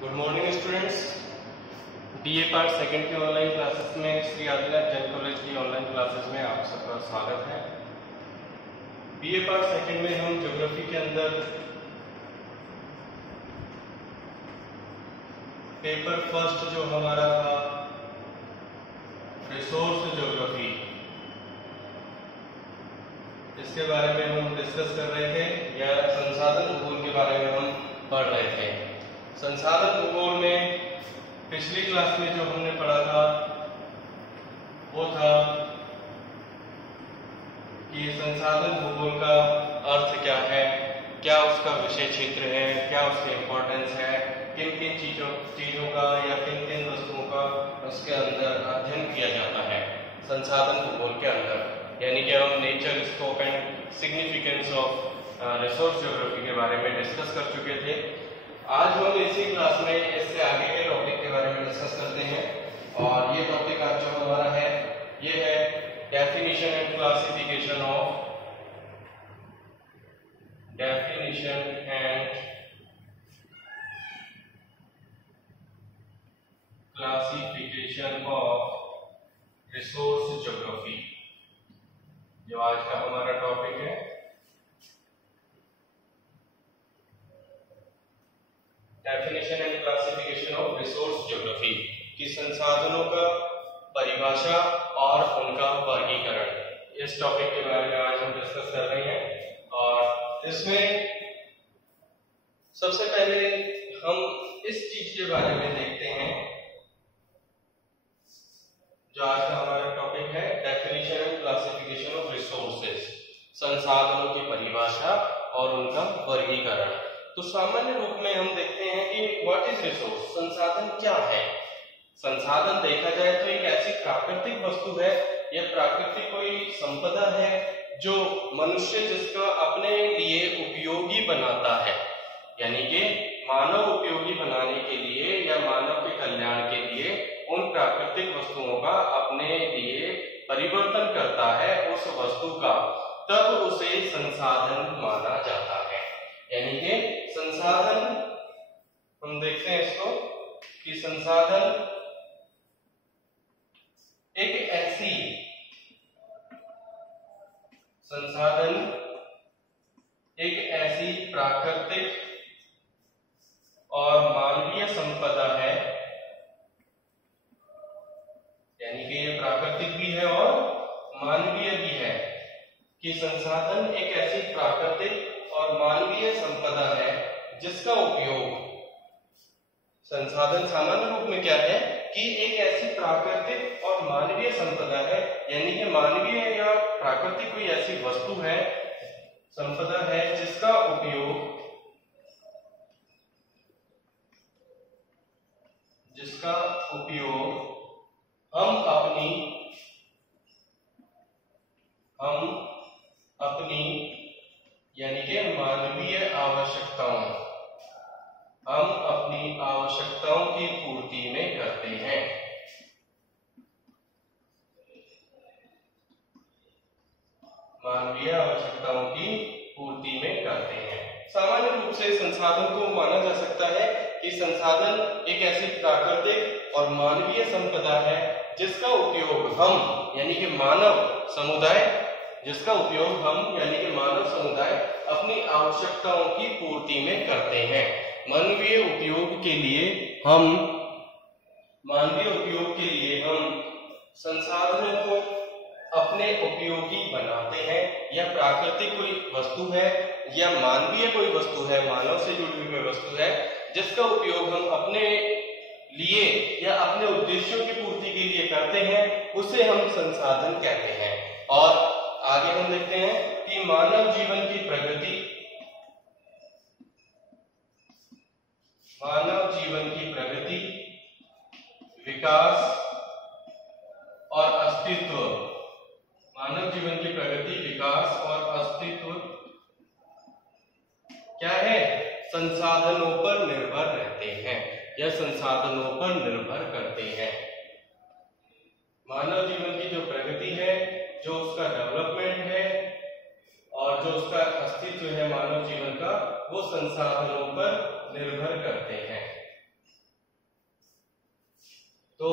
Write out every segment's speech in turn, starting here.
Good morning students. BA part second की online classes में Shri Adinath Jain college की ऑनलाइन क्लासेस में आप सबका स्वागत है। बीए पार्ट सेकंड में हम ज्योग्राफी के अंदर पेपर फर्स्ट जो हमारा था रिसोर्स ज्योग्राफी, इसके बारे में हम डिस्कस कर रहे थे या संसाधन भूगोल के बारे में हम पढ़ रहे थे। संसाधन भूगोल में पिछली क्लास में जो हमने पढ़ा था वो था कि संसाधन भूगोल का अर्थ क्या है, क्या उसका विषय क्षेत्र है, क्या उसकी इंपॉर्टेंस है, किन किन चीजों का या किन किन वस्तुओं का उसके अंदर अध्ययन किया जाता है संसाधन भूगोल के अंदर, यानी कि हम nature scope and significance of resource geography के बारे में डिस्कस कर चुके थे। आज हम इसी क्लास में इससे आगे के टॉपिक के बारे में डिस्कस करते हैं और ये टॉपिक आज जो हमारा है ये है definition and classification of resource geography, जो आज का हमारा टॉपिक है। Definition and classification of resource geography की संसाधनों का परिभाषा और उनका वर्गीकरण, इस टॉपिक के बारे में आज हम डिस्कस कर रहे हैं। और इसमें सबसे पहले हम इस चीज के बारे में देखते हैं जो आज का हमारा टॉपिक है, definition and classification of resources, संसाधनों की परिभाषा और उनका वर्गीकरण। तो सामान्य रूप में हम देखते हैं कि व्हाट इज रिसोर्स, संसाधन क्या है। संसाधन देखा जाए तो एक ऐसी प्राकृतिक वस्तु है या प्राकृतिक कोई संपदा है जो मनुष्य जिसका अपने लिए उपयोगी बनाता है, यानी कि मानव उपयोगी बनाने के लिए या मानव के कल्याण के लिए उन प्राकृतिक वस्तुओं का अपने लिए परिवर्तन करता है उस वस्तु का, तब उसे संसाधन माना जाता है। यानी कि संसाधन, हम देखते हैं इसको कि संसाधन एक ऐसी प्राकृतिक और मानवीय संपदा है, यानी कि ये प्राकृतिक भी है और मानवीय भी है, कि संसाधन एक ऐसी प्राकृतिक और मानवीय संपदा है जिसका उपयोग, संसाधन सामान्य रूप में क्या है कि एक ऐसी प्राकृतिक और मानवीय संपदा है, यानी कि मानवीय या प्राकृतिक कोई ऐसी वस्तु है, संपदा है जिसका उपयोग हम अपनी यानी कि मानवीय आवश्यकताओं, हम अपनी आवश्यकताओं की पूर्ति में करते हैं। मानवीय आवश्यकताओं की पूर्ति में करते हैं। सामान्य रूप से संसाधन को माना जा सकता है कि संसाधन एक ऐसी प्राकृतिक और मानवीय संपदा है जिसका उपयोग हम यानी कि मानव समुदाय अपनी आवश्यकताओं की पूर्ति में करते हैं। मानवीय उपयोग के लिए हम संसाधनों को अपने उपयोगी बनाते हैं, या प्राकृतिक कोई वस्तु है या मानवीय कोई वस्तु है, मानव से जुड़ी हुई कोई वस्तु है जिसका उपयोग हम अपने लिए या अपने उद्देश्यों की पूर्ति के लिए करते हैं, उसे हम संसाधन कहते हैं। और आगे हम देखते हैं कि मानव जीवन की प्रगति, विकास और अस्तित्व, मानव जीवन की प्रगति, विकास और अस्तित्व क्या है, संसाधनों पर निर्भर रहते हैं या संसाधनों पर निर्भर करते हैं। मानव जीवन की जो प्रगति है, जो उसका डेवलपमेंट है और जो उसका अस्तित्व है मानव जीवन का, वो संसाधनों पर निर्भर करते हैं। तो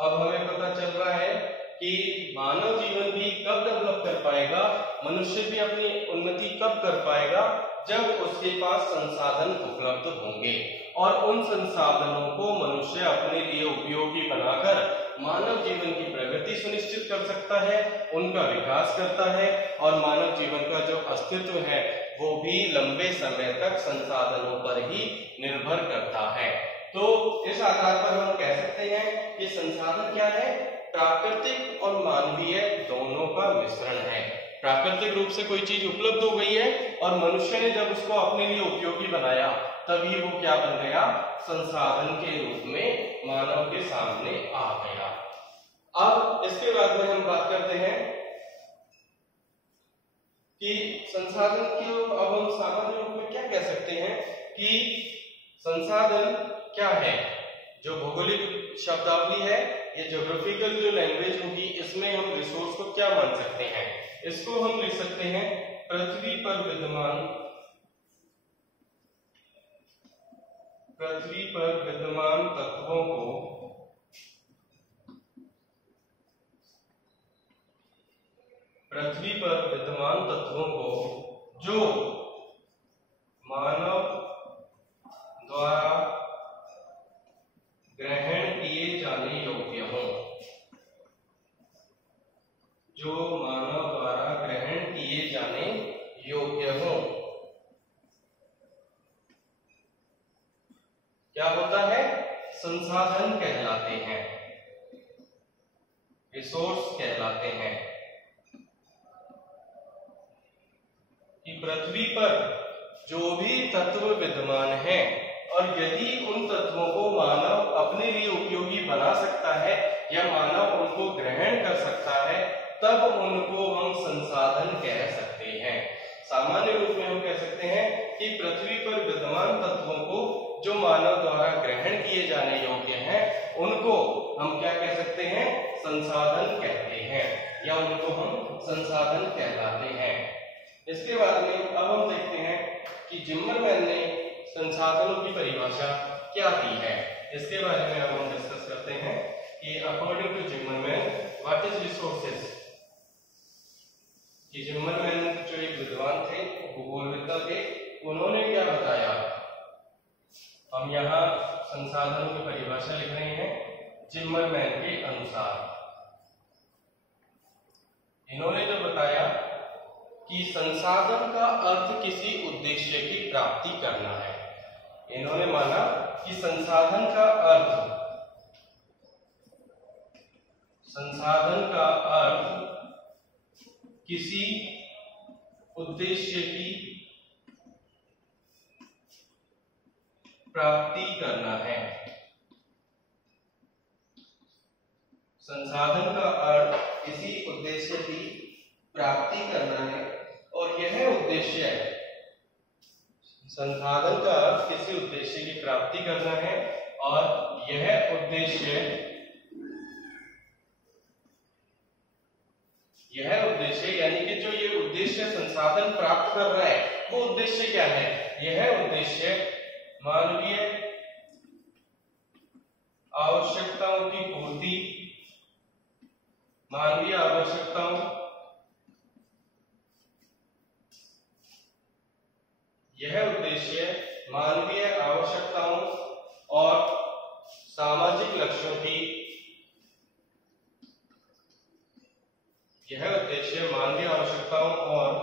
अब हमें पता चल रहा है कि मानव जीवन भी कब डेवलप कर पाएगा, मनुष्य भी अपनी उन्नति कब कर पाएगा, जब उसके पास संसाधन उपलब्ध होंगे और उन संसाधनों को मनुष्य अपने लिए उपयोगी बनाकर मानव जीवन की प्रगति सुनिश्चित कर सकता है, उनका विकास करता है और मानव जीवन का जो अस्तित्व है वो भी लंबे समय तक संसाधनों पर ही निर्भर करता है। तो इस आधार पर हम कह सकते हैं कि संसाधन क्या है, प्राकृतिक और मानवीय दोनों का मिश्रण है। प्राकृतिक रूप से कोई चीज उपलब्ध हो गई है और मनुष्य ने जब उसको अपने लिए उपयोगी बनाया तभी वो क्या बन गया, संसाधन के रूप में मानव के सामने आ गया। अब इसके बाद में हम बात करते हैं कि संसाधन की अब हम सामान्य रूप में क्या कह सकते हैं कि संसाधन क्या है। जो भौगोलिक शब्दावली है, ये ज्योग्राफिकल जो लैंग्वेज होगी, इसमें हम रिसोर्स को क्या मान सकते हैं, इसको हम लिख सकते हैं पृथ्वी पर विद्यमान तत्वों को जो मानव द्वारा ग्रहण किए जाने योग्य हों, जो मानव द्वारा ग्रहण किए जाने योग्य हों। क्या होता है, संसाधन कहलाते हैं, रिसोर्स कहलाते हैं। कि पृथ्वी पर जो भी तत्व विद्यमान है और यदि उन तत्वों को मानव अपने लिए उपयोगी बना सकता है या मानव उनको ग्रहण कर सकता है, तब उनको हम संसाधन कह सकते हैं। सामान्य रूप में हम कह सकते हैं कि पृथ्वी पर विद्यमान तत्वों को जो मानव द्वारा ग्रहण किए जाने योग्य हैं, उनको हम क्या कह सकते हैं, संसाधन कहते हैं या उनको हम संसाधन कहलाते हैं। इसके बाद में अब हम देखते हैं कि जिम्मरमैन ने संसाधनों की परिभाषा क्या दी है। इसके बारे में अब हम डिस्कस करते हैं कि according to Zimmerman what is resources. कि जिम्मरमैन जो एक विद्वान थे, भूगोलविद्ता थे, उन्होंने क्या बताया। हम यहाँ संसाधनों की परिभाषा लिख रहे हैं जिम्मरमैन के अनुसार। इन्होंने जो बताया कि संसाधन का अर्थ किसी उद्देश्य की प्राप्ति करना है। इन्होंने माना कि संसाधन का अर्थ किसी उद्देश्य की प्राप्ति करना है। संसाधन का अर्थ किसी उद्देश्य की प्राप्ति करना है और यह उद्देश्य, संसाधन का अर्थ किसी उद्देश्य की प्राप्ति करना है और यह उद्देश्य यानी कि जो ये उद्देश्य संसाधन प्राप्त कर रहा है, वो उद्देश्य क्या है, यह उद्देश्य मानवीय आवश्यकताओं की पूर्ति, मानवीय आवश्यकताओं, यह उद्देश्य मानवीय आवश्यकताओं और सामाजिक लक्ष्यों की, यह उद्देश्य मानवीय आवश्यकताओं और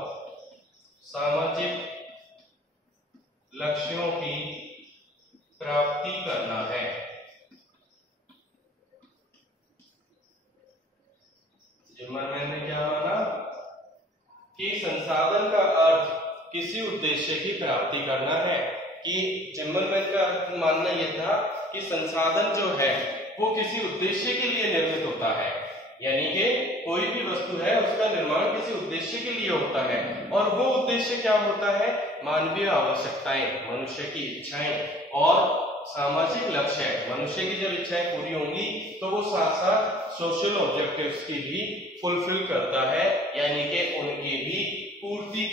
सामाजिक लक्ष्यों की प्राप्ति करना है। जिम्मरमैन ने क्या माना कि संसाधन का अर्थ किसी उद्देश्य की प्राप्ति करना है। कि जिम्मरमैन का मानना यह था कि संसाधन जो है वो किसी उद्देश्य के लिए निर्मित होता है, यानी कि कोई भी वस्तु है उसका निर्माण किसी उद्देश्य के लिए होता है और वो उद्देश्य क्या होता है, मानवीय आवश्यकताएं, मनुष्य की इच्छाएं और सामाजिक लक्ष्य। मनुष्य की जब इच्छाएं पूरी होंगी तो वो साथ साथ सोशल ऑब्जेक्टिव्स की भी फुलफिल करता है, यानी कि उनकी भी पूर्ति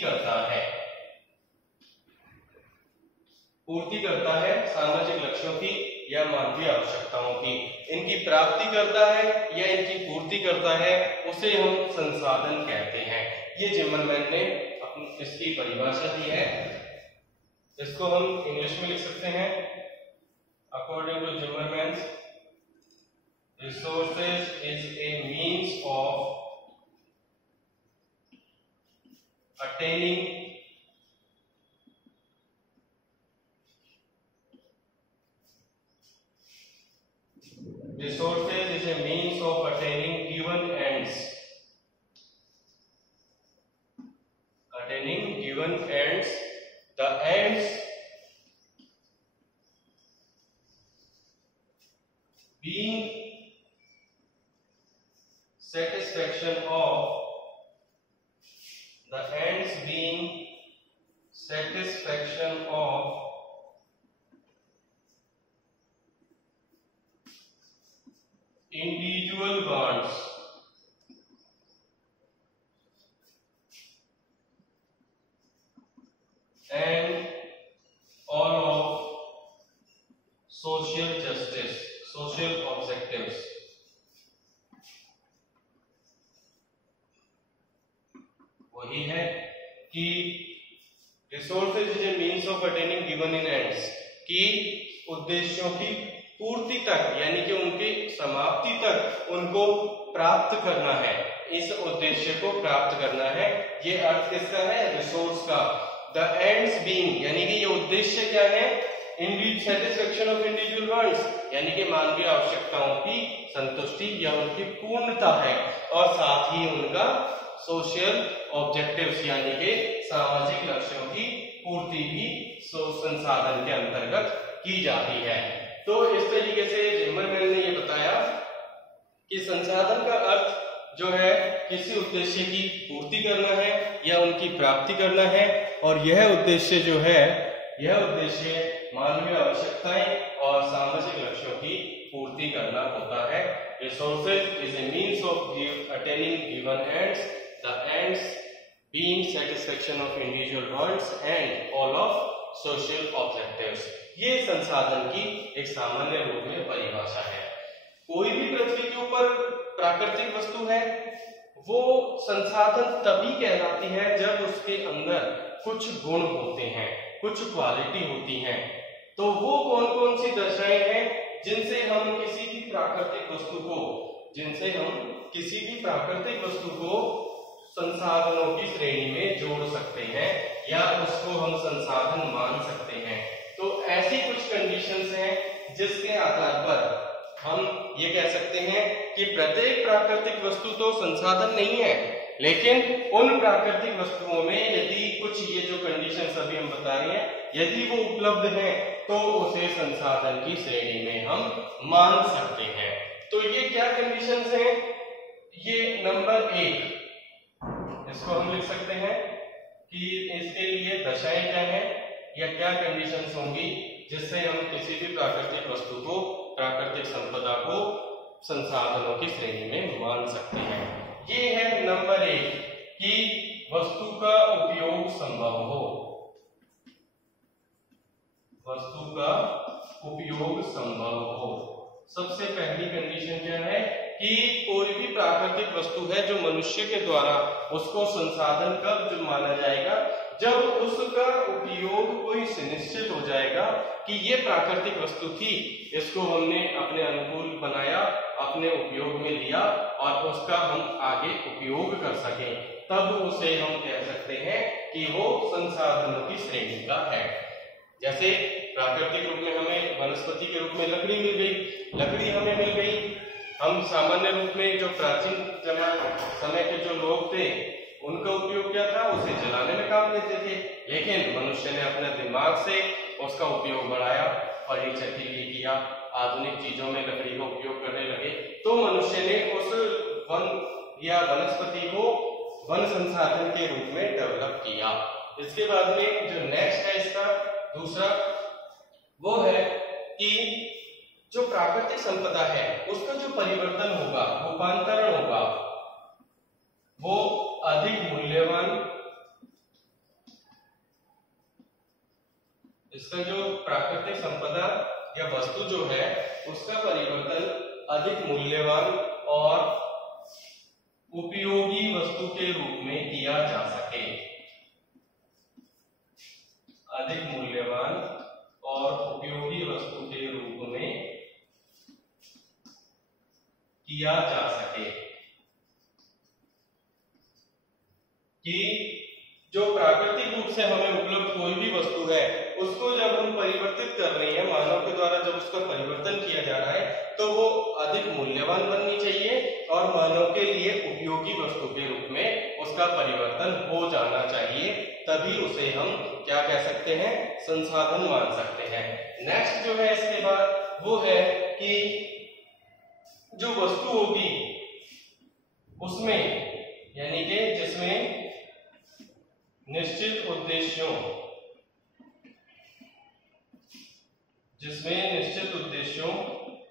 करता है, सामाजिक लक्ष्यों की या मानवीय आवश्यकताओं की, इनकी प्राप्ति करता है या इनकी पूर्ति करता है, उसे हम संसाधन कहते हैं। ये जिमरमैन ने इसकी परिभाषा दी है। इसको हम इंग्लिश में लिख सकते हैं। According to Zimmerman, resources is a means of attaining resources is a means of attaining given ends, the ends being satisfaction of individual wants and all of social justice, social objectives. वही है कि resources is a means of attaining given in ends, कि उद्देश्यों की पूर्ति तक यानी कि उनकी समाप्ति तक उनको प्राप्त करना है, इस उद्देश्य को प्राप्त करना है। ये अर्थ किसका है? रिसोर्स का। द एंड्स बीइंग यानी कि ये उद्देश्य क्या है? सेटिस्फैक्शन ऑफ इंडिविजुअल वांट्स यानी कि मानवीय आवश्यकताओं की संतुष्टि या उनकी पूर्णता है, और साथ ही उनका सोशल ऑब्जेक्टिव्स यानी कि सामाजिक लक्ष्यों की पूर्ति भी संसाधन के अंतर्गत की जाती है। तो इस तरीके से जिमरमैन ने ये बताया कि संसाधन का अर्थ जो है किसी उद्देश्य की पूर्ति करना है या उनकी प्राप्ति करना है, और यह उद्देश्य जो है, यह उद्देश्य मानवीय आवश्यकताएं और सामाजिक लक्ष्यों की पूर्ति करना होता है। Resources is a means of attaining given ends, the ends being satisfaction of individual wants and all of social objectives. ये संसाधन की एक सामान्य रूप में परिभाषा है। कोई भी पृथ्वी के ऊपर प्राकृतिक वस्तु है, वो संसाधन तभी कहलाती है जब उसके अंदर कुछ गुण होते हैं, कुछ क्वालिटी होती हैं। तो वो कौन कौन सी दशाएं हैं जिनसे हम किसी भी प्राकृतिक वस्तु को संसाधनों की श्रेणी में जोड़ सकते हैं या उसको हम संसाधन मान सकते हैं। तो ऐसी कुछ कंडीशंस हैं जिसके आधार पर हम ये कह सकते हैं कि प्रत्येक प्राकृतिक वस्तु तो संसाधन नहीं है, लेकिन उन प्राकृतिक वस्तुओं में यदि कुछ ये जो कंडीशंस अभी हम बता रहे हैं यदि वो उपलब्ध है तो उसे संसाधन की श्रेणी में हम मान सकते हैं। तो ये क्या कंडीशंस हैं? ये नंबर 1, इसको हम लिख सकते हैं कि इसके लिए दशाएं क्या है या क्या कंडीशंस होंगी जिससे हम किसी भी प्राकृतिक वस्तु को, प्राकृतिक संपदा को संसाधनों की श्रेणी में मान सकते हैं। ये है नंबर 1 कि वस्तु का उपयोग संभव हो, वस्तु का उपयोग संभव हो। सबसे पहली कंडीशन क्या है कि कोई भी प्राकृतिक वस्तु है जो मनुष्य के द्वारा उसको संसाधन कब जो माना जाएगा, जब उसका उपयोग कोई सुनिश्चित हो जाएगा कि ये प्राकृतिक वस्तु थी, इसको हमने अपने अनुकूल बनाया, अपने उपयोग में लिया और उसका हम आगे उपयोग कर सकें, तब उसे हम कह सकते हैं कि वो संसाधनों की श्रेणी का है। जैसे प्राकृतिक रूप में हमें वनस्पति के रूप में लकड़ी मिल गई, लकड़ी हमें मिल गई। हम सामान्य रूप में जो प्राचीन समय के जो लोग थे उनका उपयोग क्या था? उसे जलाने में काम लेते थे, लेकिन मनुष्य ने अपने दिमाग से उसका उपयोग बढ़ाया, फर्नीचर के लिए किया, आधुनिक चीजों में लकड़ी का उपयोग करने लगे, तो मनुष्य ने उस वन या वनस्पति को वन संसाधन के रूप में डेवलप किया। इसके बाद में जो नेक्स्ट है इसका दूसरा, वो है कि जो प्राकृतिक संपदा है उसका जो परिवर्तन होगा, रूपांतरण होगा, वो अधिक मूल्यवान, इसका जो प्राकृतिक संपदा या वस्तु जो है उसका परिवर्तन अधिक मूल्यवान और उपयोगी वस्तु के रूप में किया जा सके। अधिक मूल्यवान और उपयोगी वस्तु के रूप में किया जा सके। कि जो प्राकृतिक रूप से हमें उपलब्ध कोई भी वस्तु है उसको जब हम परिवर्तित कर रहे हैं, मानव के द्वारा जब उसका परिवर्तन किया जा रहा है, तो वो अधिक मूल्यवान बननी चाहिए और मानव के लिए उपयोगी वस्तु के रूप में उसका परिवर्तन हो जाना चाहिए। तभी उसे हम क्या कह सकते हैं, संसाधन मान सकते हैं। नेक्स्ट जो है इसके बाद वो है कि जो वस्तु होगी उसमें, यानी कि जिसमें निश्चित उद्देश्यों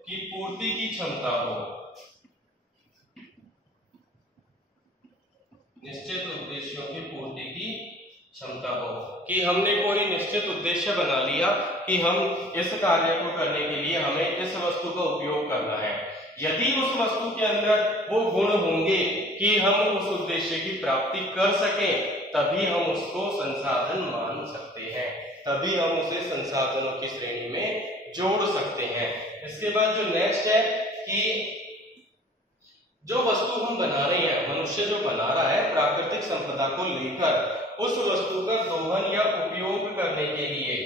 की पूर्ति की क्षमता हो। निश्चित उद्देश्यों की पूर्ति की क्षमता हो कि हमने कोई निश्चित उद्देश्य बना लिया कि हम इस कार्य को करने के लिए हमें इस वस्तु का उपयोग करना है। यदि उस वस्तु के अंदर वो गुण होंगे कि हम उस उद्देश्य की प्राप्ति कर सकें, तभी हम उसको संसाधन मान सकते हैं, तभी हम उसे संसाधनों की श्रेणी में जोड़ सकते हैं। इसके बाद जो नेक्स्ट है कि जो वस्तु हम बना रहे हैं, मनुष्य जो बना रहा है प्राकृतिक संपदा को लेकर, उस वस्तु का दोहन या उपयोग करने के लिए,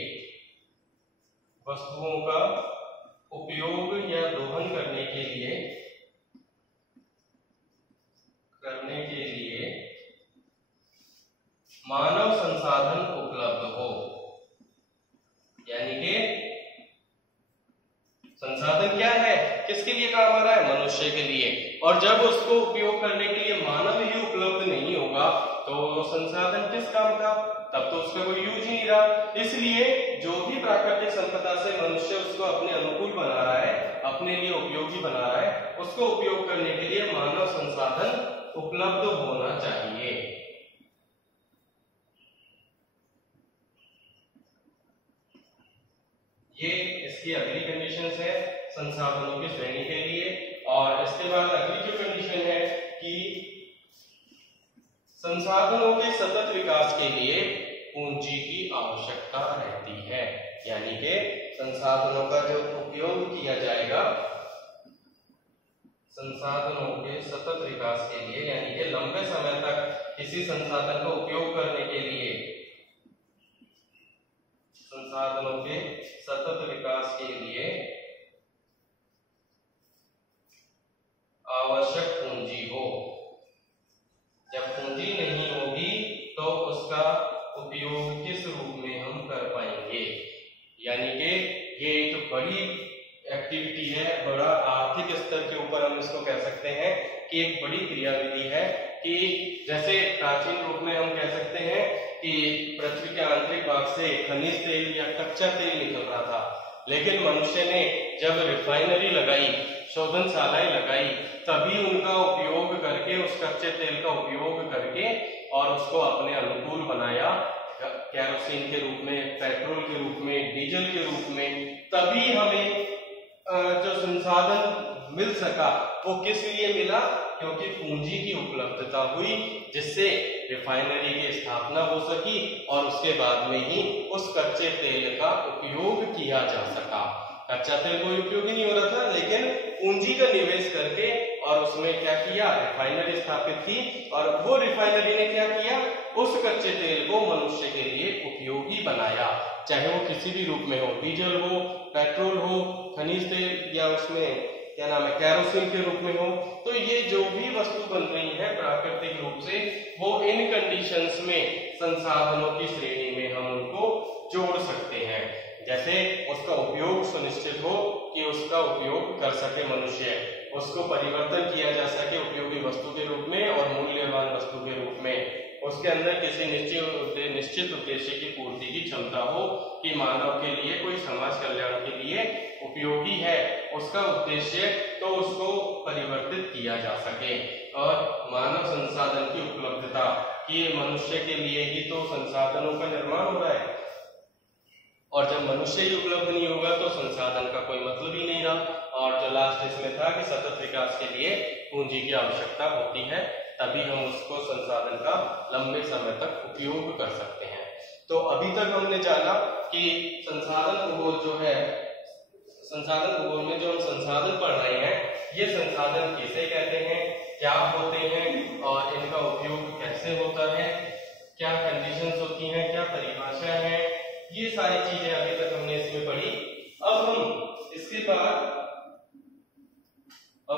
वस्तुओं का उपयोग या दोहन करने के लिए मानव संसाधन उपलब्ध हो। यानी कि संसाधन क्या है, किसके लिए काम आ रहा है, मनुष्य के लिए। और जब उसको उपयोग करने के लिए मानव ही उपलब्ध नहीं होगा तो संसाधन किस काम का, तब तो उसका कोई यूज ही नहीं रहा। इसलिए जो भी प्राकृतिक संपदा से मनुष्य उसको अपने अनुकूल बना रहा है, अपने लिए उपयोगी बना रहा है, उसको उपयोग करने के लिए मानव संसाधन उपलब्ध होना चाहिए। ये इसकी अगली कंडीशंस है संसाधनों की श्रेणी के लिए। और इसके बाद अगली जो कंडीशन है कि संसाधनों के सतत विकास के लिए पूंजी की आवश्यकता रहती है। यानी कि संसाधनों का जो उपयोग किया जाएगा, संसाधनों के सतत विकास के लिए, यानी कि लंबे समय तक किसी संसाधन का उपयोग करने के लिए, संसाधनों के सतत विकास के लिए आवश्यक पूंजी हो। जब पूंजी नहीं होगी तो उसका उपयोग किस रूप में हम कर पाएंगे। यानी कि ये एक बड़ी एक्टिविटी है, बड़ा आर्थिक स्तर के ऊपर हम इसको कह सकते हैं कि एक बड़ी क्रियाविधि है। कि जैसे प्राचीन रूप में हम कह सकते हैं कि पृथ्वी के आंतरिक भाग से खनिज तेल या कच्चा तेल निकल रहा था, लेकिन मनुष्य ने जब रिफाइनरी लगाई, शोधनशालाएं लगाई, तभी उनका उपयोग करके, उस कच्चे तेल का उपयोग करके और उसको अपने अनुकूल बनाया, केरोसिन के रूप में, पेट्रोल के रूप में, डीजल के रूप में। तभी हमें जो संसाधन मिल सका वो किस लिए मिला, क्योंकि पूंजी की उपलब्धता हुई, जिससे रिफाइनरी की स्थापना हो सकी और उसके बाद में ही उस कच्चे तेल का उपयोग किया जा सका। कच्चा तेल कोई उपयोगी नहीं हो रहा था, लेकिन पूंजी का निवेश करके और उसमें क्या किया, रिफाइनरी स्थापित की, और वो रिफाइनरी ने क्या किया, उस कच्चे तेल को मनुष्य के लिए उपयोगी बनाया, चाहे वो किसी भी रूप में हो, डीजल हो, पेट्रोल हो, खनिज तेल या उसमें क्या नाम है, केरोसिन के रूप में हो। तो ये जो भी वस्तु बन रही है प्राकृतिक रूप से, वो इन कंडीशंस में संसाधनों की श्रेणी में हम उनको जोड़ सकते हैं। जैसे उसका उपयोग सुनिश्चित हो कि उसका उपयोग कर सके मनुष्य, उसको परिवर्तन किया जा सके उपयोगी वस्तु के रूप में और मूल्यवान वस्तु के रूप में, उसके अंदर किसी निश्चित उद्देश्य की पूर्ति की क्षमता हो कि मानव के लिए, कोई समाज कल्याण के लिए उपयोगी है उसका उद्देश्य, तो उसको परिवर्तित किया जा सके। और मानव संसाधन की उपलब्धता कि मनुष्य के लिए ही तो संसाधनों का निर्माण हो रहा है, और जब मनुष्य ही उपलब्ध नहीं होगा तो संसाधन का कोई मतलब ही नहीं रहा। और जो लास्ट इसमें था कि सतत विकास के लिए पूंजी की आवश्यकता होती है, तभी हम उसको संसाधन का लंबे समय तक उपयोग कर सकते हैं। तो अभी तक हमने जाना कि संसाधन भूगोल जो है, संसाधन भूगोल में जो हम संसाधन पढ़ रहे हैं, ये संसाधन किसे कहते हैं, क्या होते हैं और इनका उपयोग कैसे होता है, क्या कंडीशंस होती हैं, क्या परिभाषा है, ये सारी चीजें अभी तक हमने इसमें पढ़ी। अब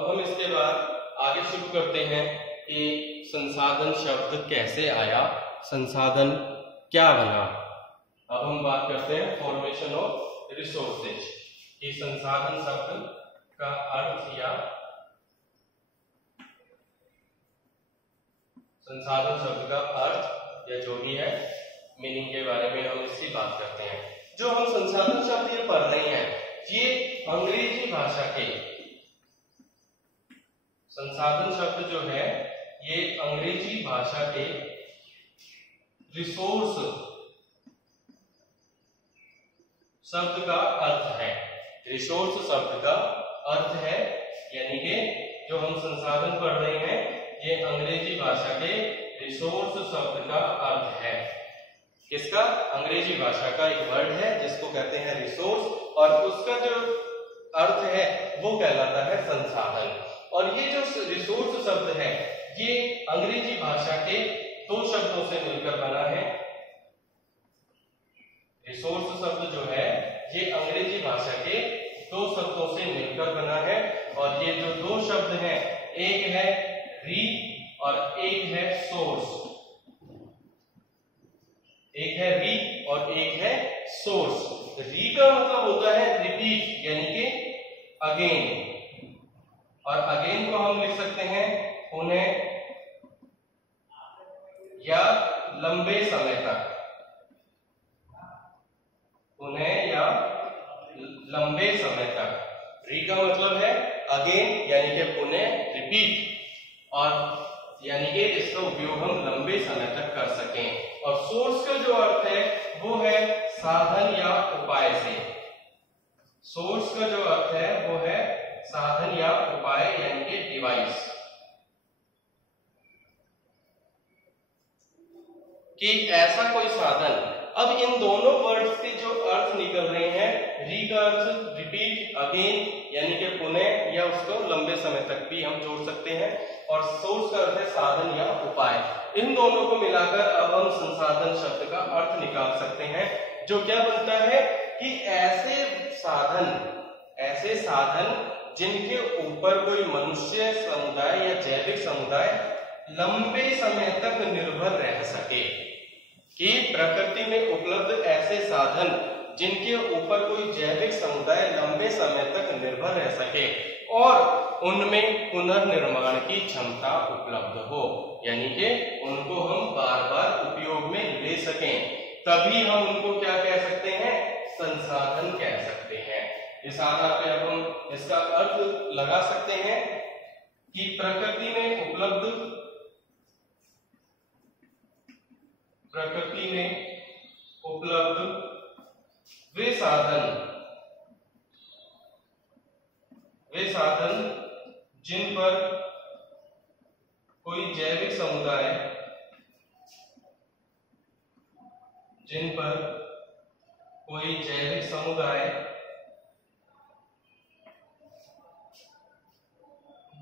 हम इसके बाद आगे शुरू करते हैं कि संसाधन शब्द कैसे आया, संसाधन क्या बना। अब हम बात करते हैं फॉर्मेशन ऑफ रिसोर्सेज, कि संसाधन शब्द का अर्थ या संसाधन शब्द का अर्थ या जो भी है मीनिंग के बारे में हम इसकी बात करते हैं। जो हम संसाधन शब्द ये पढ़ रहे हैं, ये अंग्रेजी भाषा के संसाधन शब्द जो है, ये अंग्रेजी भाषा के रिसोर्स शब्द का अर्थ है। रिसोर्स शब्द का अर्थ है, यानी कि जो हम संसाधन पढ़ रहे हैं, ये अंग्रेजी भाषा के रिसोर्स शब्द का अर्थ है। किसका? अंग्रेजी भाषा का एक वर्ड है जिसको कहते हैं रिसोर्स, और उसका जो अर्थ है वो कहलाता है संसाधन। और ये जो रिसोर्स शब्द है, ये अंग्रेजी भाषा के दो शब्दों से मिलकर बना है। रिसोर्स शब्द जो है, ये अंग्रेजी भाषा के दो शब्दों से मिलकर बना है, और ये जो दो शब्द हैं, एक है री और एक है सोर्स। एक है री और एक है सोर्स। री का मतलब होता है रिपीट, यानी कि अगेन, और अगेन को हम लिख सकते हैं पुनः या लंबे समय तक, पुनः या लंबे समय तक। री का मतलब है अगेन, यानी कि पुनः, रिपीट, और यानी कि इसका उपयोग हम लंबे समय तक कर सकें। और सोर्स का जो अर्थ है वो है साधन या उपाय से। सोर्स का जो अर्थ है वो है साधन या उपाय, यानी कि डिवाइस। कि ऐसा कोई साधन। अब इन दोनों वर्ड्स के जो अर्थ निकल रहे हैं, री का अर्थ रिपीट, अगेन, यानी कि पुनः या उसको लंबे समय तक भी हम जोड़ सकते हैं, और सोर्स का अर्थ है साधन या उपाय। इन दोनों को मिलाकर अब हम संसाधन शब्द का अर्थ निकाल सकते हैं, जो क्या बनता है कि ऐसे साधन जिनके ऊपर कोई मनुष्य समुदाय या जैविक समुदाय लंबे समय तक निर्भर रह सके। कि प्रकृति में उपलब्ध ऐसे साधन जिनके ऊपर कोई जैविक समुदाय लंबे समय तक निर्भर रह सके और उनमें पुनर्निर्माण की क्षमता उपलब्ध हो, यानी कि उनको हम बार बार उपयोग में ले सकें, तभी हम उनको क्या कह सकते हैं? संसाधन कह सकते हैं। इस आधार पे अब हम इसका अर्थ लगा सकते हैं कि प्रकृति में उपलब्ध वे साधन जिन पर कोई जैविक समुदाय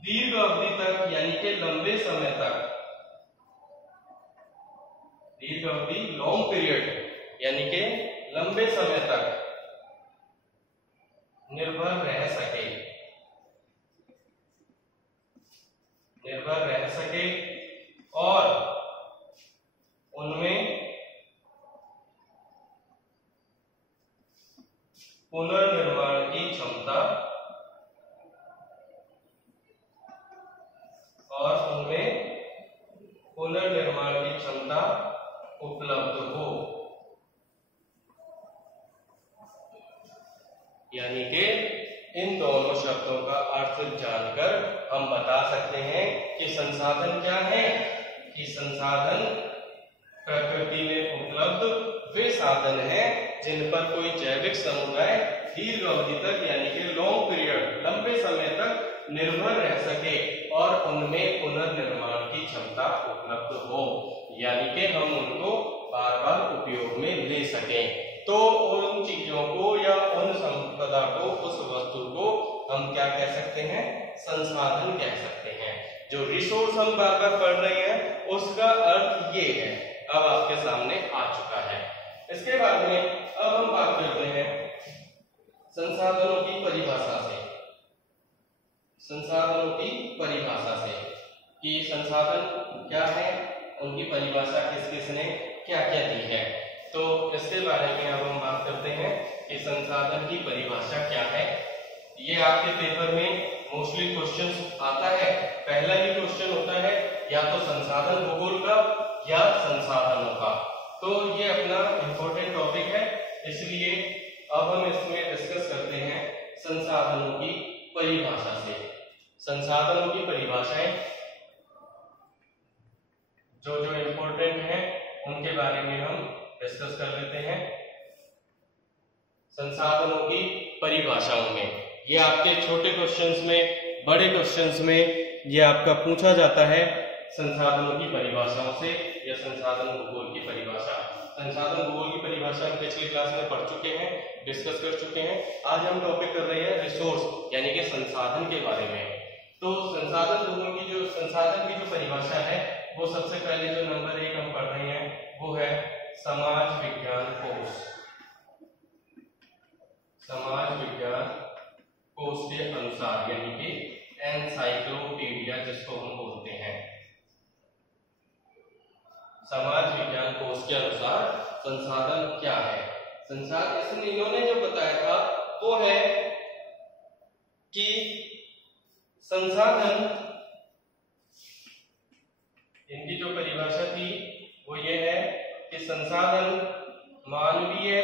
दीर्घ अवधि तक, यानी कि लंबे समय तक, दीर्घ अवधि लॉन्ग पीरियड, यानी कि लंबे समय तक निर्भर रह सके और उनमें पुनर्निर्माण की क्षमता उपलब्ध हो। यानी कि इन दोनों शब्दों का अर्थ जानकर हम बता सकते हैं कि संसाधन क्या है? कि संसाधन प्रकृति में उपलब्ध वे साधन हैं जिन पर कोई जैविक समुदाय दीर्घ अवधि तक यानी कि लॉन्ग पीरियड लंबे समय तक निर्भर रह सके और उनमें पुनर्निर्माण की क्षमता उपलब्ध हो, यानी कि हम उनको बार बार उपयोग में ले सकें। तो उन चीजों को या उन संपदा को, उस वस्तु को हम क्या कह सकते हैं? संसाधन कह सकते हैं। जो रिसोर्स हम बार बार पढ़ रहे हैं उसका अर्थ ये है, अब आपके सामने आ चुका है। इसके बाद में अब हम बात करते हैं संसाधनों की परिभाषा से। संसाधनों की परिभाषा से कि संसाधन क्या है, उनकी परिभाषा किस किसने क्या क्या दी है। तो इसके बारे में अब हम बात करते हैं कि संसाधन की परिभाषा क्या है। ये आपके पेपर में मोस्टली क्वेश्चन आता है। पहला ही क्वेश्चन होता है या तो संसाधन भूगोल का या संसाधनों का। तो ये अपना इंपॉर्टेंट टॉपिक है, इसलिए अब हम इसमें डिस्कस करते हैं संसाधनों की परिभाषा से। संसाधनों की परिभाषाएं जो जो इंपॉर्टेंट है उनके बारे में हम डिस्कस कर लेते हैं। संसाधनों की परिभाषाओं में ये आपके छोटे क्वेश्चंस में, बड़े क्वेश्चंस में ये आपका पूछा जाता है संसाधनों की परिभाषाओं से या संसाधन भूगोल की परिभाषा। संसाधन भूगोल की परिभाषा हम पिछली क्लास में पढ़ चुके हैं, डिस्कस कर चुके हैं। आज हम टॉपिक कर रहे हैं रिसोर्स यानी कि संसाधन के बारे में। तो संसाधन भूगोल की जो संसाधन की जो परिभाषा है वो सबसे पहले जो नंबर 1 हम पढ़ रहे हैं वो है समाज विज्ञान कोश। समाज विज्ञान कोश के अनुसार यानी कि एनसाइक्लोपीडिया जिसको हम बोलते हैं, समाज विज्ञान कोश के अनुसार संसाधन क्या है। संसाधन इसमें इन्होंने जो बताया था वो है कि संसाधन, इनकी जो परिभाषा थी वो ये है कि संसाधन मानवीय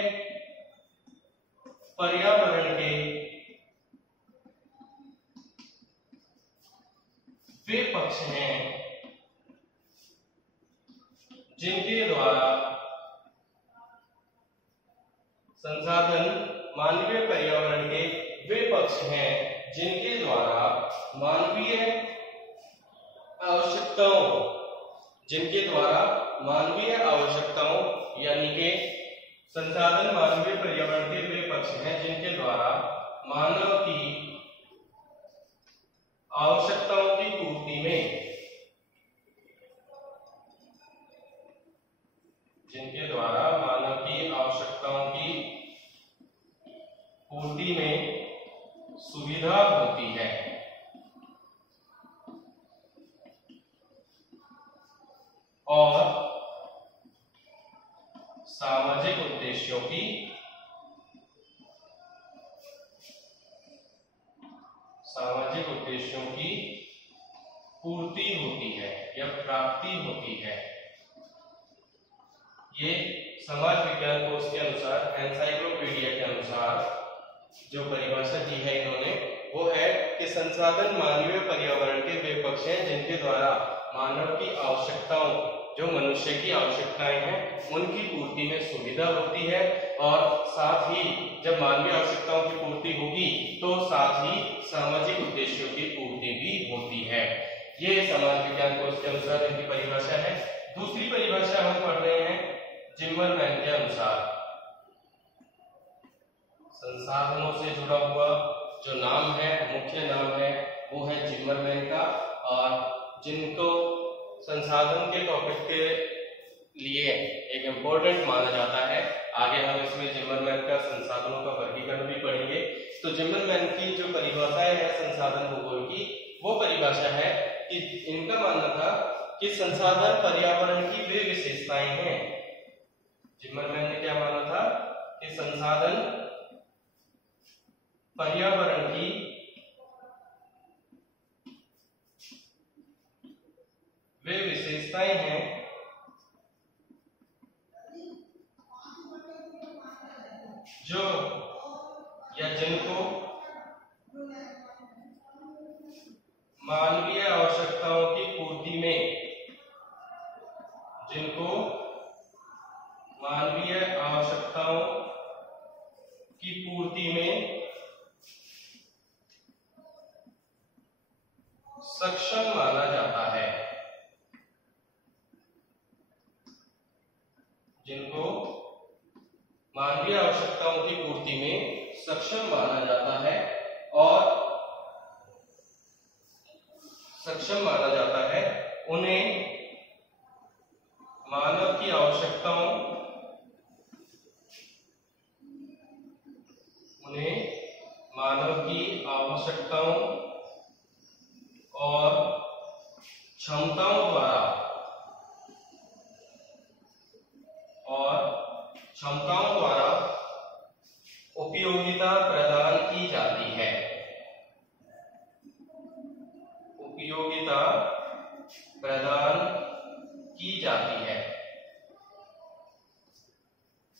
पर्यावरण के वे पक्ष हैं जिनके द्वारा संसाधन मानवीय पर्यावरण के वे पक्ष हैं जिनके द्वारा मानवीय आवश्यकताओं, जिनके द्वारा मानवीय आवश्यकताओं यानी कि संसाधन मानवीय पर्यावरण के वे पक्ष हैं जिनके द्वारा मानव की आवश्यकताओं की पूर्ति में, जिनके द्वारा मानव की आवश्यकताओं की पूर्ति में सुविधा होती है और सामाजिक उद्देश्यों की पूर्ति होती है या प्राप्ति होती है। ये समाज विज्ञान कोश के अनुसार, एनसाइक्लोपीडिया के अनुसार जो परिभाषा दी है इन्होंने वो है कि संसाधन मानवीय पर्यावरण के वे पक्ष हैं जिनके द्वारा मानव की आवश्यकताओं, जो मनुष्य की आवश्यकताएं हैं उनकी पूर्ति में सुविधा होती है और साथ ही जब मानवीय आवश्यकताओं की पूर्ति होगी तो साथ ही सामाजिक उद्देश्यों की पूर्ति भी होती है। ये समाज विज्ञान कोश के अनुसार इनकी परिभाषा है। दूसरी परिभाषा हम पढ़ रहे हैं जिम्मरमैन के अनुसार। संसाधनों से जुड़ा हुआ जो नाम है, मुख्य नाम है वो है जिम्मरमैन का, और जिनको संसाधन के टॉपिक के लिए एक इम्पोर्टेंट माना जाता है। आगे हम इसमें जिम्मरमैन का संसाधनों का वर्गीकरण भी पढ़ेंगे। तो जिम्मरमैन की जो परिभाषा है संसाधन भूगोल की, वो परिभाषा है कि इनका मानना था कि संसाधन पर्यावरण की वे विशेषताएं हैं। जिम्मरमैन ने क्या माना था कि संसाधन पर्यावरण की वे विशेषताएं हैं जो या जिनको मानवीय आवश्यकताओं की पूर्ति में, जिनको मानवीय आवश्यकताओं की पूर्ति में सक्षम माना जाता है, जिनको मानवीय आवश्यकताओं की पूर्ति में सक्षम माना जाता है और सक्षम माना जाता है, उन्हें मानव की आवश्यकताओं और क्षमताओं द्वारा उपयोगिता प्रदान की जाती है। उपयोगिता प्रदान की जाती है।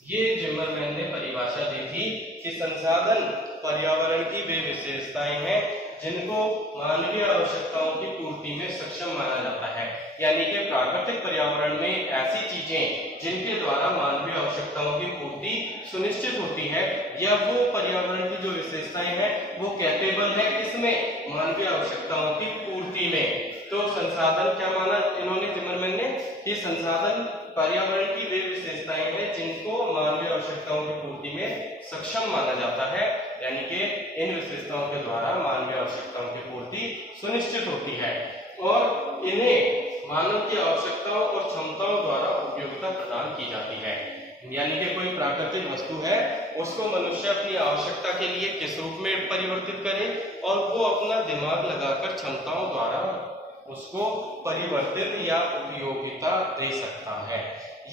ये जिमरमैन ने परिभाषा दी थी कि संसाधन पर्यावरण की वे विशेषताएं हैं जिनको मानवीय आवश्यकताओं की पूर्ति में सक्षम माना जाता है। यानी कि प्राकृतिक पर्यावरण में ऐसी चीजें जिनके द्वारा मानवीय आवश्यकताओं की पूर्ति सुनिश्चित होती है, या वो पर्यावरण की जो विशेषताएं हैं वो कैपेबल है इसमें मानवीय आवश्यकताओं की पूर्ति में। तो संसाधन क्या माना इन्होंने जिमरमैन ने कि संसाधन पर्यावरण की वे विशेषताएं हैं जिनको मानवीय आवश्यकताओं की पूर्ति में सक्षम माना जाता है, यानी कि इन विशेषताओं के द्वारा मानवीय आवश्यकताओं की पूर्ति सुनिश्चित होती है और इन्हें मानव की आवश्यकताओं और क्षमताओं द्वारा उपयोगिता प्रदान की जाती है। यानी कि कोई प्राकृतिक वस्तु है उसको मनुष्य अपनी आवश्यकता के लिए किस रूप में परिवर्तित करे और वो अपना दिमाग लगाकर क्षमताओं द्वारा उसको परिवर्तित या उपयोगिता दे सकता है।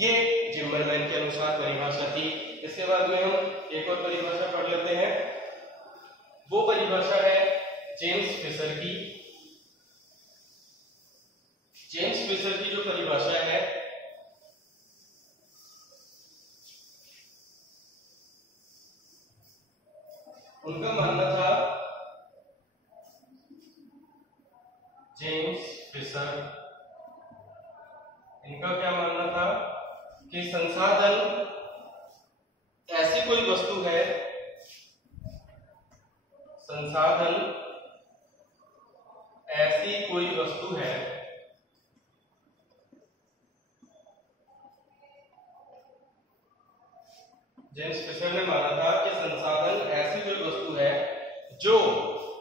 ये जिमरमैन के अनुसार परिभाषा थी। इसके बाद में हम एक और परिभाषा पढ़ लेते हैं। वो परिभाषा है जेम्स फिशर की। जेम्स फिशर की जो परिभाषा है उनका मानना था, जेम्स फिशर इनका क्या मानना था कि संसाधन ऐसी कोई वस्तु है, संसाधन ऐसी कोई वस्तु है जेम्स फिशर ने माना था कि संसाधन ऐसी कोई वस्तु है जो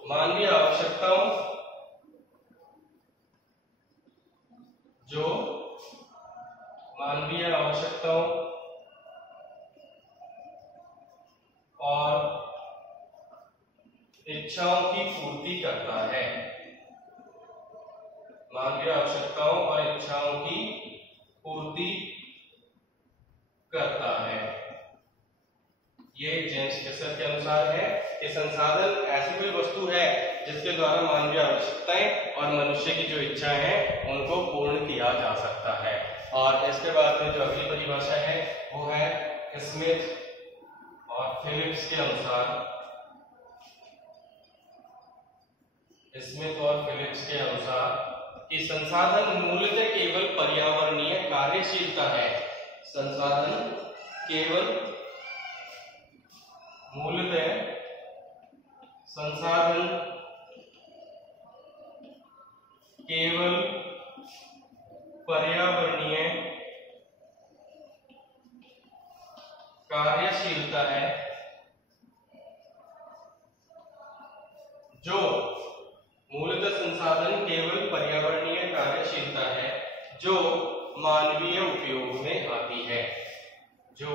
मानवीय आवश्यकताओं और इच्छाओं की पूर्ति करता है। मानवीय आवश्यकताओं और इच्छाओं की पूर्ति करता है। ये जेम्स फिशर के अनुसार है कि संसाधन ऐसी कोई वस्तु है जिसके द्वारा मानवीय आवश्यकताएं और मनुष्य की जो इच्छाएं हैं उनको पूर्ण किया जा सकता है। और इसके बाद में जो अगली परिभाषा है वो है स्मिथ और फिलिप्स के अनुसार। स्मिथ और फिलिप्स के अनुसार कि संसाधन मूलतः केवल पर्यावरणीय कार्यशीलता है। संसाधन केवल मूलतः संसाधन केवल पर्यावरणीय कार्यशीलता है जो मूलतः संसाधन केवल पर्यावरणीय कार्यशीलता है जो मानवीय उपयोग में आती है, जो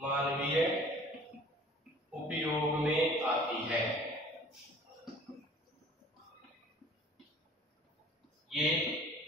मानवीय उपयोग में आती है। ये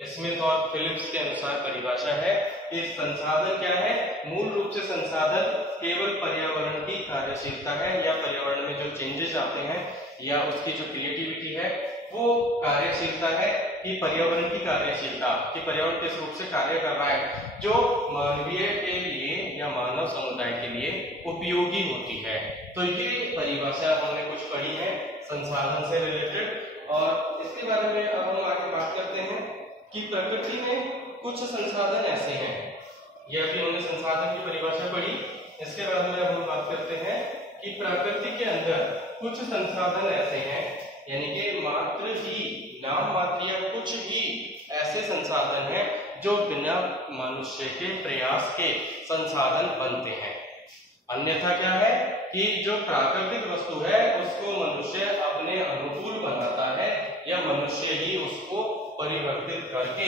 स्मिथ और फिलिप्स के अनुसार परिभाषा है कि संसाधन क्या है, मूल रूप से संसाधन केवल पर्यावरण की कार्यशीलता है या पर्यावरण में जो चेंजेस आते हैं या उसकी जो क्रिएटिविटी है वो कार्यशीलता है कि पर्यावरण की कार्यशीलता कि पर्यावरण किस रूप से कार्य कर रहा है जो मानवीय के लिए या मानव समुदाय के लिए उपयोगी होती है। तो ये परिभाषा हमने कुछ पढ़ी है संसाधन से रिलेटेड। और इसके बारे में अब हम आगे बात करते हैं कि प्रकृति में कुछ संसाधन ऐसे हैं। ये अभी हमने संसाधन की परिभाषा पढ़ी इसके बाद में अब हम बात करते हैं कि प्रकृति के अंदर कुछ संसाधन ऐसे हैं, यानी कि मात्र ही नाम मात्र या कुछ ही ऐसे संसाधन हैं जो बिना मनुष्य के प्रयास के संसाधन बनते हैं। अन्यथा क्या है कि जो प्राकृतिक वस्तु है उसको मनुष्य अपने अनुकूल बनाता है या मनुष्य ही उसको परिवर्तित करके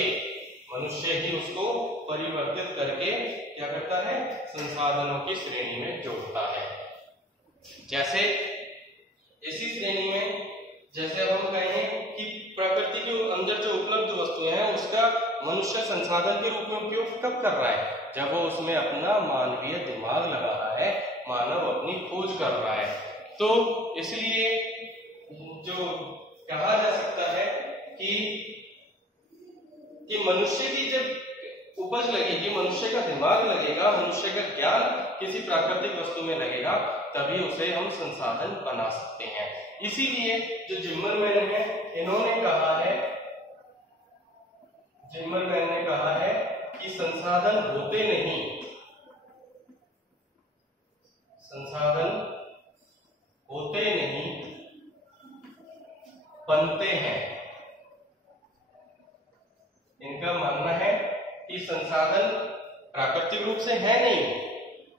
क्या करता है, संसाधनों की श्रेणी में जोड़ता है। जैसे इसी श्रेणी में जैसे अब हम कहें कि प्रकृति के अंदर जो उपलब्ध वस्तुएं हैं उसका मनुष्य संसाधन के रूप में उपयोग कब कर रहा है, जब वो उसमें अपना मानवीय दिमाग लगा रहा है, मानव अपनी खोज कर रहा है। तो इसलिए जो कहा जा सकता है कि मनुष्य की जब उपज लगेगी, मनुष्य का दिमाग लगेगा, मनुष्य का ज्ञान किसी प्राकृतिक वस्तु में लगेगा, तभी उसे हम संसाधन बना सकते हैं। इसीलिए जो जिम्मरमैन है, इन्होंने कहा है कि संसाधन होते नहीं, बनते हैं। इनका मानना है कि संसाधन प्राकृतिक रूप से है नहीं,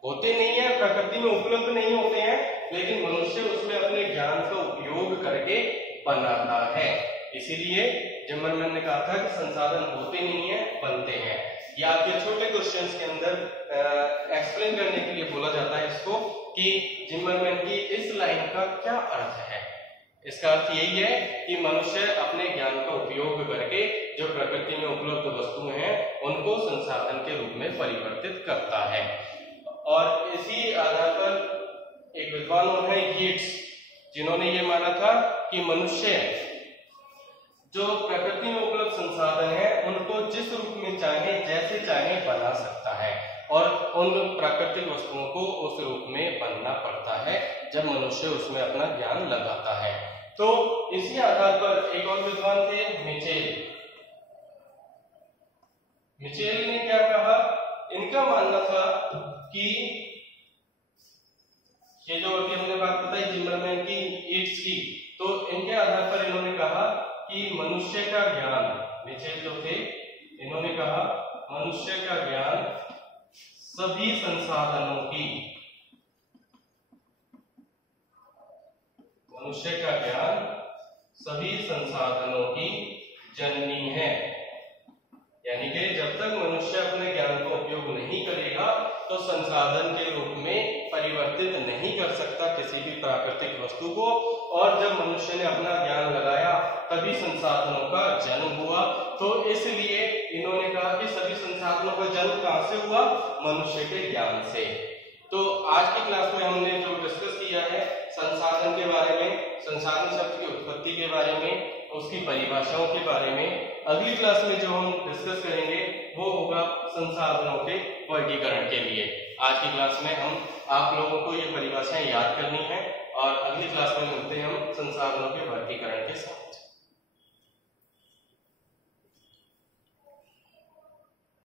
होते नहीं है, प्रकृति में उपलब्ध नहीं होते हैं, लेकिन मनुष्य उसमें अपने ज्ञान का उपयोग करके बनाता है। इसीलिए जिम्मरमैन ने कहा था कि संसाधन होते नहीं है, बनते हैं। या आपके छोटे क्वेश्चंस के अंदर एक्सप्लेन करने के लिए बोला जाता है इसको कि जिम्मरमैन की इस लाइन का क्या अर्थ है। इसका अर्थ यही है कि मनुष्य अपने ज्ञान का उपयोग करके जो प्रकृति में उपलब्ध वस्तुएं हैं उनको संसाधन के रूप में परिवर्तित करता है। और इसी आधार पर एक विद्वान है यीट्स, जिन्होंने ये माना था कि मनुष्य जो प्रकृति में उपलब्ध संसाधन है उनको जिस रूप में चाहे, जैसे चाहे बना सकता है, और उन प्राकृतिक वस्तुओं को उस रूप में बनना पड़ता है जब मनुष्य उसमें अपना ज्ञान लगाता है। तो इसी आधार पर एक और विद्वान थे मिचेल ने क्या कहा, इनका मानना था कि ये जो अभी हमने बात बताई जिम्मरमैन की ईट्स की, तो इनके आधार पर इन्होंने कहा कि मनुष्य का ज्ञान, मिचेल जो थे इन्होंने कहा मनुष्य का ज्ञान सभी संसाधनों की जननी है। यानी कि जब तक मनुष्य अपने ज्ञान का उपयोग नहीं करेगा तो संसाधन के रूप में परिवर्तित नहीं कर सकता किसी भी प्राकृतिक वस्तु को, और जब मनुष्य ने अपना ज्ञान लगाया तभी संसाधनों का जन्म हुआ। तो इसलिए इन्होंने कहा कि सभी संसाधनों का जन्म कहां से हुआ, मनुष्य के ज्ञान से। तो आज की क्लास में हमने जो डिस्कस किया है संसाधन के बारे में, संसाधन शब्द की उत्पत्ति के बारे में, उसकी परिभाषाओं के बारे में। अगली क्लास में जो हम डिस्कस करेंगे वो होगा संसाधनों के वर्गीकरण के लिए। आज की क्लास में आप लोगों को ये परिभाषाएं याद करनी है और अगली क्लास में मिलते हैं हम संसाधनों के वर्गीकरण के साथ।